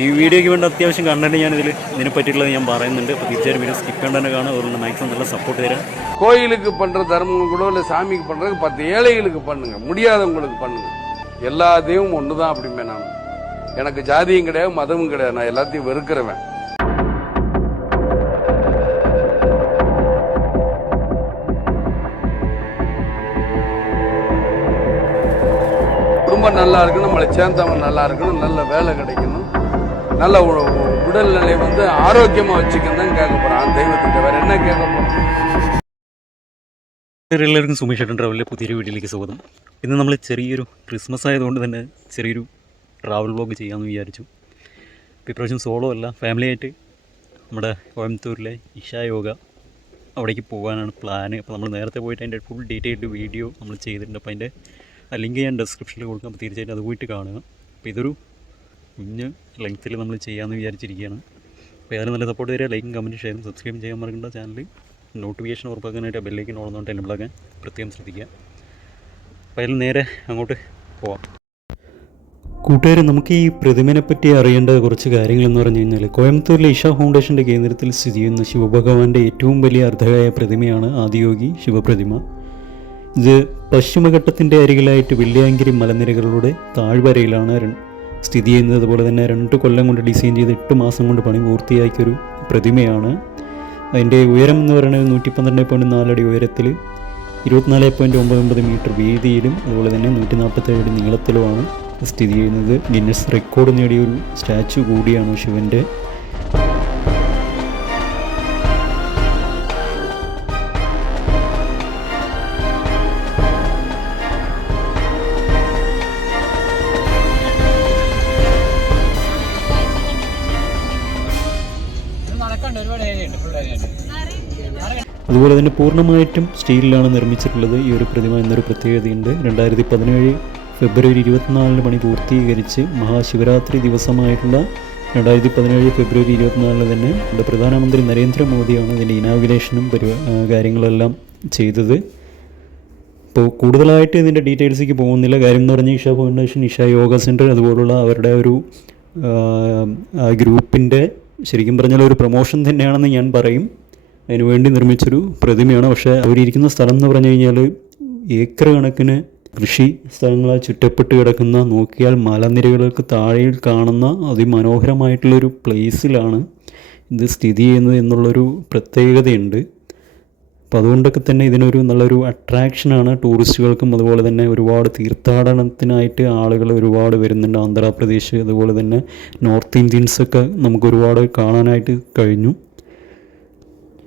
അപ്പോൾ ഈ വീഡിയോയ്ക്ക് വേണ്ട അത്യാവശ്യം കണ്ടന്റ് ഞാനിതിൽ ഇതിനെ പറ്റിയിട്ടുള്ളത് ഞാൻ പറയുന്നുണ്ട്. അപ്പോൾ തീർച്ചയായും വീഡിയോ സ്കിപ്പ് ചെയ്യേണ്ട തന്നെ കാണും. അതുകൊണ്ട് മാക്സിമം നല്ല സപ്പോർട്ട് തരാം. கோயிலுக்கு பண்ற தர்மம் கூட இல்லை சாமிக்கு பண்றதுக்கு 10 ஏழைகளுக்கு பண்ணுங்க, முடியாதவங்களுக்கு பண்ணுங்க. எல்லா தெய்வமும் ஒண்ணுதான் அப்படிமே. நான் எனக்கு ஜாதியும் கிடையாது, மதமும் கிடையாது. நான் எல்லாத்தையும் வெறுக்கிறவன். குடும்பம் நல்லா இருக்கணும், நம்மளை சேர்ந்தவங்க நல்லா இருக்கணும், நல்ல வேலை கிடைக்கணும், நல்ல உடல்நிலை ஆரோக்கியமா வச்சுக்கணும் தான் கேட்க போறான் தெய்வத்திட்ட. வேற என்ன கேட்க போறோம்? എല്ലാവർക്കും സുമേഷ് ഏട്ടൻ ട്രാവലിലെ പുതിയൊരു വീഡിയോയിലേക്ക് സ്വാഗതം. ഇന്ന് നമ്മൾ ചെറിയൊരു ക്രിസ്മസ് ആയതുകൊണ്ട് തന്നെ ചെറിയൊരു ട്രാവൽ വ്ലോഗ് ചെയ്യാമെന്ന് വിചാരിച്ചു. ഇപ്പോൾ ഇപ്രാവശ്യം സോളോ അല്ല, ഫാമിലി ആയിട്ട് നമ്മുടെ കോയമ്പത്തൂരിലെ ഇഷ യോഗ അവിടേക്ക് പോകാനാണ് പ്ലാന്. അപ്പോൾ നമ്മൾ നേരത്തെ പോയിട്ട് അതിൻ്റെ ഫുൾ ഡീറ്റെയിൽഡ് വീഡിയോ നമ്മൾ ചെയ്തിട്ടുണ്ട്. അപ്പോൾ അതിൻ്റെ ലിങ്ക് ഞാൻ ഡിസ്ക്രിപ്ഷനിൽ കൊടുക്കാം. അപ്പോൾ തീർച്ചയായിട്ടും അത് പോയിട്ട് കാണുക. അപ്പോൾ ഇതൊരു കുഞ്ഞ് ലെങ്ത്തിൽ നമ്മൾ ചെയ്യാമെന്ന് വിചാരിച്ചിരിക്കുകയാണ്. അപ്പോൾ ഏതായാലും നല്ല സപ്പോർട്ട് തരിക. ലൈക്കും കമൻറ്റും ഷെയറും സബ്സ്ക്രൈബ് ചെയ്യാൻ മറക്കണ്ട. ചാനൽ നോട്ടിഫിക്കേഷൻ ഉറപ്പാക്കാനായിട്ട് ബെല്ലേക്ക് ഓടുന്നതുകൊണ്ട് എന്നുള്ളതൊക്കെ പ്രത്യേകം ശ്രദ്ധിക്കുക. അപ്പോൾ അതിൽ നേരെ അങ്ങോട്ട് പോവാം. കൂട്ടുകാർ, നമുക്ക് ഈ പ്രതിമയെ പറ്റി അറിയേണ്ട കുറച്ച് കാര്യങ്ങളെന്ന് പറഞ്ഞു കഴിഞ്ഞാൽ, കോയമ്പത്തൂരിലെ ഇഷ ഫൗണ്ടേഷൻ്റെ കേന്ദ്രത്തിൽ സ്ഥിതി ചെയ്യുന്ന ശിവഭഗവാന്റെ ഏറ്റവും വലിയ അർദ്ധകായ പ്രതിമയാണ് ആദിയോഗി ശിവപ്രതിമ. ഇത് പശ്ചിമഘട്ടത്തിൻ്റെ അരികിലായിട്ട് വെള്ളിയാങ്കിരി മലനിരകളുടെ താഴ്വരയിലാണ് സ്ഥിതി ചെയ്യുന്നത്. അതുപോലെ തന്നെ 2 കൊല്ലം കൊണ്ട് ഡിസൈൻ ചെയ്ത് 8 മാസം കൊണ്ട് പണി പൂർത്തിയാക്കിയൊരു പ്രതിമയാണ്. അതിൻ്റെ ഉയരം എന്ന് പറയുന്നത് 112.4 അടി ഉയരത്തിൽ 24.99 മീറ്റർ വീതിയിലും അതുപോലെ തന്നെ 147 അടി നീളത്തിലുമാണ് സ്ഥിതി ചെയ്യുന്നത്. ഗിന്നസ് റെക്കോർഡ് നേടിയൊരു സ്റ്റാച്ചു കൂടിയാണ് ശിവൻ്റെ. അതുപോലെ തന്നെ പൂർണ്ണമായിട്ടും സ്റ്റീലിലാണ് നിർമ്മിച്ചിട്ടുള്ളത് ഈ ഒരു പ്രതിമ എന്നൊരു പ്രത്യേകതയുണ്ട്. 2017 ഫെബ്രുവരി 24 പണി പൂർത്തീകരിച്ച് മഹാശിവരാത്രി ദിവസമായിട്ടുള്ള 2017 ഫെബ്രുവരി 24 തന്നെ നമ്മുടെ പ്രധാനമന്ത്രി നരേന്ദ്രമോദിയാണ് ഇതിൻ്റെ ഇനാഗുറേഷനും കാര്യങ്ങളെല്ലാം ചെയ്തത്. ഇപ്പോൾ കൂടുതലായിട്ട് ഇതിൻ്റെ ഡീറ്റെയിൽസിലേക്ക് പോകുന്നില്ല. കാര്യം എന്ന് പറഞ്ഞാൽ ഇഷ ഫൗണ്ടേഷൻ, ഇഷ യോഗ സെൻറ്റർ അതുപോലുള്ള അവരുടെ ഒരു ഗ്രൂപ്പിൻ്റെ ശരിക്കും പറഞ്ഞാൽ ഒരു പ്രൊമോഷൻ തന്നെയാണെന്ന് ഞാൻ പറയും. അതിനുവേണ്ടി നിർമ്മിച്ചൊരു പ്രതിമയാണ്. പക്ഷേ അവരിയ്ക്കുന്ന സ്ഥലം എന്ന് പറഞ്ഞു കഴിഞ്ഞാൽ ഏക്കർ കണക്കിന് കൃഷി സ്ഥലങ്ങളാൽ ചുറ്റപ്പെട്ട് കിടക്കുന്ന, നോക്കിയാൽ മലനിരകൾക്ക് താഴെയിൽ കാണുന്ന അതിമനോഹരമായിട്ടുള്ളൊരു പ്ലേസിലാണ് ഇത് സ്ഥിതി ചെയ്യുന്നത് എന്നുള്ളൊരു പ്രത്യേകതയുണ്ട്. അപ്പോൾ അതുകൊണ്ടൊക്കെ തന്നെ ഇതിനൊരു നല്ലൊരു അട്രാക്ഷനാണ് ടൂറിസ്റ്റുകൾക്കും. അതുപോലെ തന്നെ ഒരുപാട് തീർത്ഥാടനത്തിനായിട്ട് ആളുകൾ ഒരുപാട് വരുന്നുണ്ട്. ആന്ധ്രാപ്രദേശ് അതുപോലെ തന്നെ നോർത്ത് ഇന്ത്യൻസൊക്കെ നമുക്ക് ഒരുപാട് കാണാനായിട്ട് കഴിഞ്ഞു.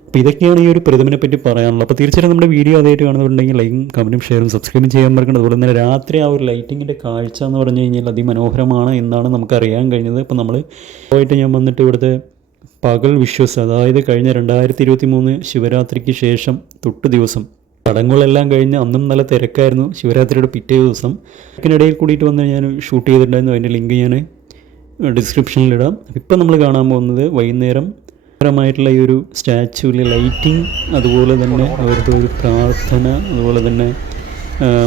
അപ്പോൾ ഇതൊക്കെയാണ് ഈ ഒരു പ്രതിമയെ പറ്റി പറയാനുള്ളത്. അപ്പോൾ തീർച്ചയായും നമ്മുടെ വീഡിയോ ആദ്യമായിട്ട് കാണുന്നുണ്ടെങ്കിൽ ലൈക്കും കമൻറ്റും ഷെയറും സബ്സ്ക്രൈബും ചെയ്യാൻ മറക്കണം. അതുപോലെ തന്നെ രാത്രി ആ ഒരു ലൈറ്റിങ്ങിൻ്റെ കാഴ്ച എന്ന് പറഞ്ഞു കഴിഞ്ഞാൽ അതിമനോഹരമാണ് എന്നാണ് നമുക്കറിയാൻ കഴിഞ്ഞത്. അപ്പോൾ നമ്മൾ പോയിട്ട് ഞാൻ വന്നിട്ട് ഇവിടുത്തെ പകൽ വിഷ്വൽസ്, അതായത് കഴിഞ്ഞ 2023 ശിവരാത്രിക്ക് ശേഷം തൊട്ട് ദിവസം ചടങ്ങുകളെല്ലാം കഴിഞ്ഞ് അന്നും നല്ല തിരക്കായിരുന്നു. ശിവരാത്രിയുടെ പിറ്റേ ദിവസം ഇതിനിടയിൽ കൂടിയിട്ട് വന്ന് ഞാൻ ഷൂട്ട് ചെയ്തിട്ടുണ്ടായിരുന്നു. അതിൻ്റെ ലിങ്ക് ഞാൻ ഡിസ്ക്രിപ്ഷനിലിടാം. ഇപ്പം നമ്മൾ കാണാൻ പോകുന്നത് വൈകുന്നേരം ായിട്ടുള്ള ഈ ഒരു സ്റ്റാച്യൂവിൽ ലൈറ്റിംഗ്, അതുപോലെ തന്നെ അവരുടെ ഒരു പ്രാർത്ഥന, അതുപോലെ തന്നെ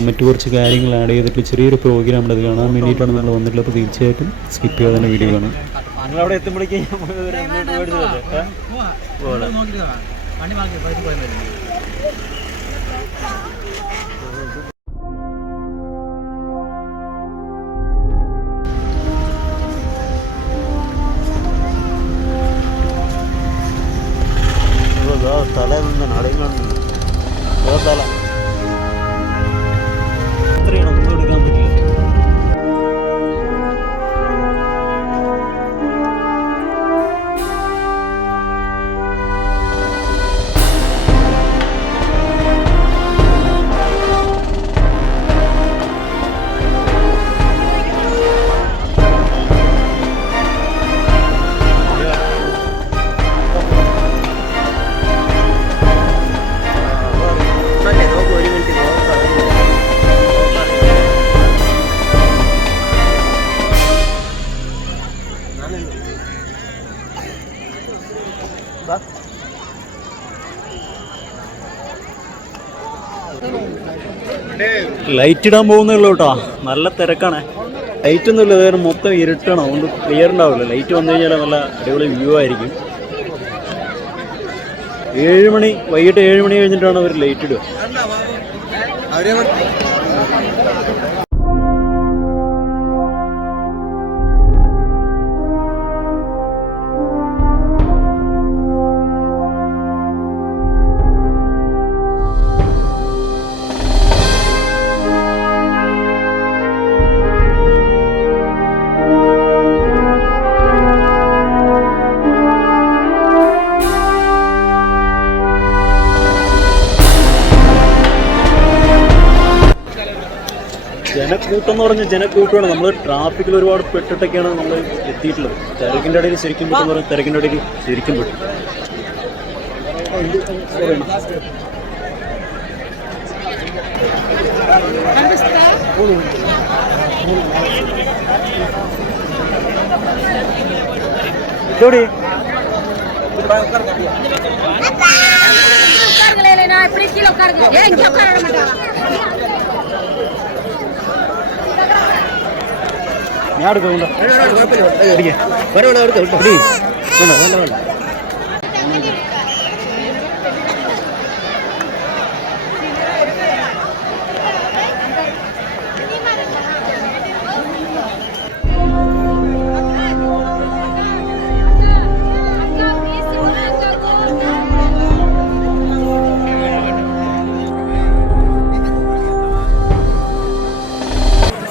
മറ്റു കുറച്ച് കാര്യങ്ങൾ ആഡ് ചെയ്തിട്ട് ചെറിയൊരു പ്രോഗ്രാം ഉണ്ട്. അത് കാണാൻ വേണ്ടിയിട്ടാണ് നമ്മൾ വന്നിട്ടുള്ളത്. അപ്പോൾ തീർച്ചയായിട്ടും സ്കിപ്പ് ചെയ്യാതെ തന്നെ വീഡിയോ കാണാം. നിങ്ങളവിടെ എത്തുമ്പോഴേക്കും തല നിന്ന് നടയുന്നുണ്ട്. തല ഇത്രയാണ്, ഒന്നും എടുക്കാൻ പറ്റില്ല. ലൈറ്റ് ഇടാൻ പോകുന്നേ ഉള്ളൂ കേട്ടോ. നല്ല തിരക്കാണ്. ലൈറ്റ് ഒന്നും ഇല്ല, കാരണം മൊത്തം ഇരുട്ടാണ്, അതുകൊണ്ട് ക്ലിയർ ഉണ്ടാവില്ല. ലൈറ്റ് വന്നു കഴിഞ്ഞാൽ നല്ല അടിപൊളി വ്യൂ ആയിരിക്കും. 7 മണി, വൈകിട്ട് 7 മണി കഴിഞ്ഞിട്ടാണ് അവർ ലൈറ്റ് ഇടുക. ജനക്കൂട്ടം എന്ന് പറഞ്ഞാൽ ജനക്കൂട്ടമാണ്. നമ്മൾ ട്രാഫിക്കിൽ ഒരുപാട് പെട്ടിട്ടൊക്കെയാണ് നമ്മൾ എത്തിയിട്ടുള്ളത്. തിരക്കിൻ്റെ ഇടയിൽ ശരിക്കും പെട്ടെന്ന് പറഞ്ഞാൽ തിരക്കിൻ്റെ ഇടയിൽ ശരിക്കും പെട്ടു. ഇതോടെ ഞാൻ എടുക്കുന്നുണ്ടോ?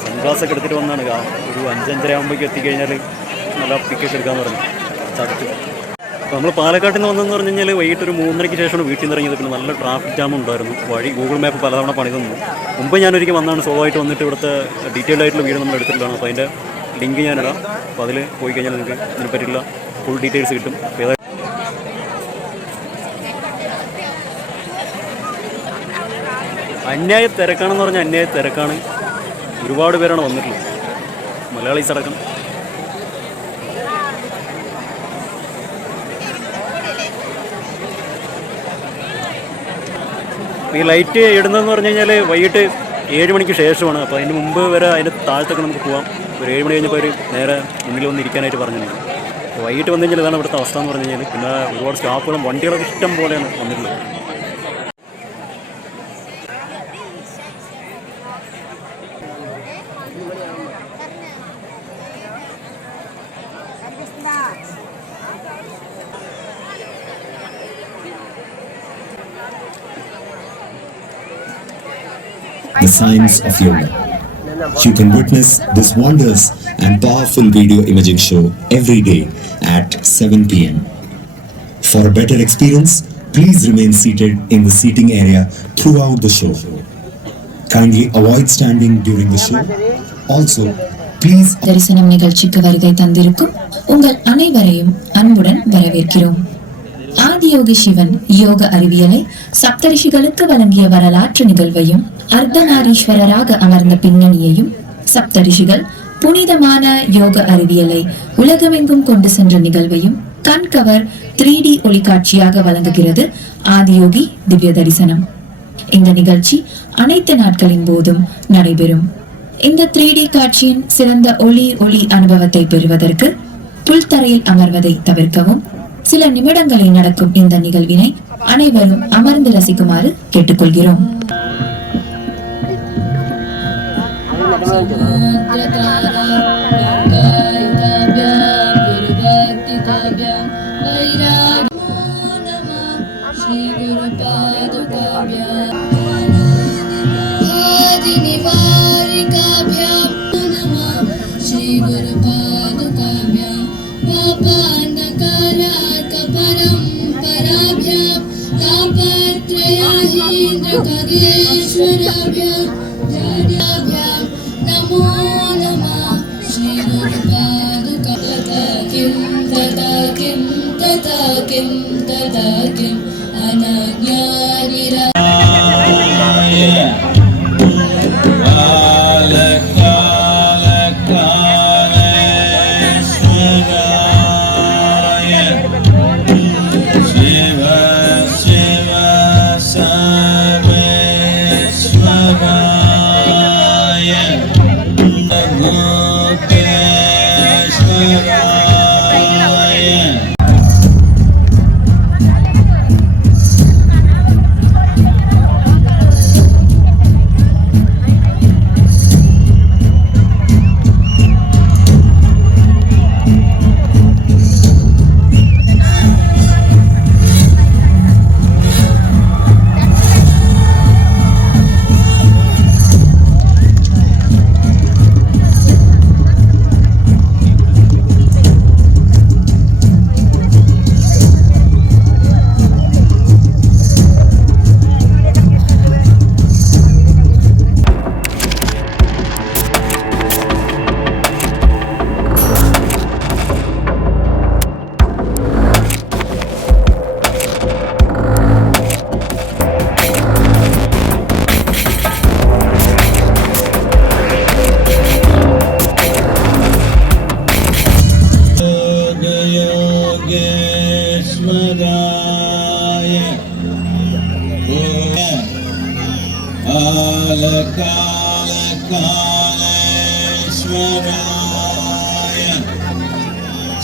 സൺഗ്ലാസൊക്കെ എടുത്തിട്ട് വന്നാണ്. ഒരു 5-5:30 ആകുമ്പോഴേക്കും എത്തിക്കഴിഞ്ഞാൽ നല്ല പിക്കൊക്കെ എടുക്കാമെന്ന് പറഞ്ഞു ചടച്ച്. അപ്പോൾ നമ്മൾ പാലക്കാട്ടിൽ നിന്ന് വന്നതെന്ന് പറഞ്ഞു കഴിഞ്ഞാൽ വൈകിട്ട് ഒരു 3:30-ക്ക് ശേഷമാണ് വീട്ടിൽ നിന്ന് ഇറങ്ങിയത്. പിന്നെ നല്ല ട്രാഫിക് ജാം ഉണ്ടായിരുന്നു. വഴി ഗൂഗിൾ മാപ്പ് പലതവണ പണി തന്നു. മുമ്പ് ഞാനൊരിക്കൽ വന്നാണ് സോളായിട്ട് വന്നിട്ട് ഇവിടുത്തെ ഡീറ്റെയിൽഡ് ആയിട്ടുള്ള വീഡിയോ നമ്മൾ എടുത്തിട്ടുള്ളതാണ്. അപ്പോൾ അതിൻ്റെ ലിങ്ക് ഞാനിടാം. അപ്പോൾ അതിൽ പോയി കഴിഞ്ഞാൽ നിങ്ങൾക്ക് ഇതിനെപ്പറ്റിയുള്ള ഫുൾ ഡീറ്റെയിൽസ് കിട്ടും. അന്യായ തിരക്കാണെന്ന് പറഞ്ഞാൽ അന്യായ തിരക്കാണ്. ഒരുപാട് പേരാണ് വന്നിട്ടുള്ളത്, മലയാളീസ് അടക്കം. ഈ ലൈറ്റ് ഇടുന്നതെന്ന് പറഞ്ഞു കഴിഞ്ഞാൽ വൈകിട്ട് 7 മണിക്ക് ശേഷമാണ്. അപ്പോൾ അതിന് മുമ്പ് വരെ അതിൻ്റെ താഴത്തൊക്കെ നമുക്ക് പോകാം. ഒരു 7 മണി കഴിഞ്ഞപ്പോൾ ഒരു നേരെ മുന്നിൽ വന്നിരിക്കാനായിട്ട് പറഞ്ഞിട്ടുണ്ട്. വൈകിട്ട് വന്നു കഴിഞ്ഞാൽ ഇതാണ് ഇവിടുത്തെ അവസ്ഥ എന്ന് പറഞ്ഞു കഴിഞ്ഞാൽ. പിന്നെ ഒരുപാട് സ്റ്റാഫുകളും വണ്ടികളൊക്കെ ഇഷ്ടം പോലെയാണ് വന്നിട്ടുള്ളത്. The science of yoga. You can witness this wondrous and powerful video imaging show every day at 7 p.m. For a better experience, please remain seated in the seating area throughout the show. Kindly avoid standing during the show. Also, please தரிசனம் நிகழ்ச்சிக்கு வருகை தந்திருக்கும் உங்கள் அனைவரையும் அன்புடன் வரவேற்கிறோம். ஆதியோகி சிவன் யோக அறிவியலை சப்தரிஷிகளுக்கு வழங்கிய வரலாற்று நிகழ்வையும் அர்த்தநாரீஸ்வரராக அமர்ந்த பின்னணியையும் சப்தரிஷிகள் புனிதமான யோக அறிவியலை உலகமெங்கும் கொண்டு சென்ற நிகழ்வையும் கண்கவர் 3D ஒளிக்காட்சியாக வழங்குகிறது ஆதியோகி திவ்ய தரிசனம். இந்த நிகழ்ச்சி அனைத்து நாட்களின் போதும் நடைபெறும். இந்த 3D காட்சியின் சிறந்த ஒளி அனுபவத்தை பெறுவதற்கு புல்தரையில் அமர்வதை தவிர்க்கவும். சில நிமிடங்களில் நடக்கும் இந்த நிகழ்வினை அனைவரும் அமர்ந்து ரசிக்குமாறு கேட்டுக்கொள்கிறோம். नमो नमः श्री गुरुपादुका किं तथा किं अनज्ञानिरा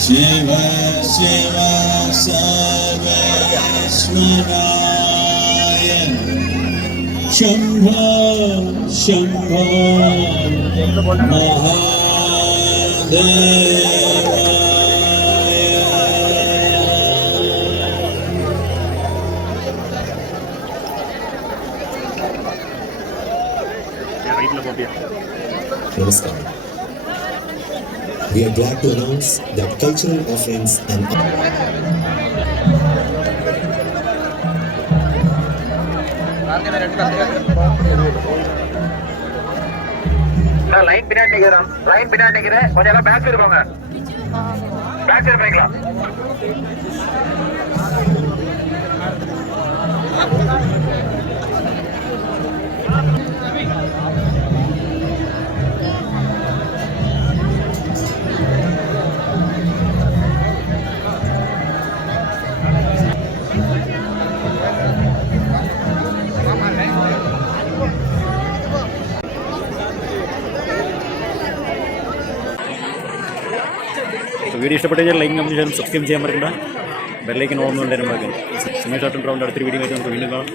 Shiva Shiva Sarveshwaraya Shambho Shambho Namaskar. We are glad to announce that cultural offerings and line பின்னாடி நிக்கிறோம். லைன் பின்னாடி நிக்கிறேன். கொஞ்சம் எல்லாம் பேக் சைடு போங்க. பேக் சைடு போய்க்கலாம். വീഡിയോ ഇഷ്ടപ്പെട്ടു കഴിഞ്ഞാൽ ലൈക്ക് കമന്റ് ചെയ്യാനും സബ്സ്ക്രൈബ് ചെയ്യാൻ മറക്കണ്ട. ബെല്ലൈക്കൻ ഓർമ്മ ഉണ്ടായിരുന്നു. സുമേഷ് ആട്ടൻ ട്രാവലിൻ്റെ അടുത്തൊരു വീഡിയോ ആയിട്ട് നമുക്ക് വീണ്ടും കാണാം.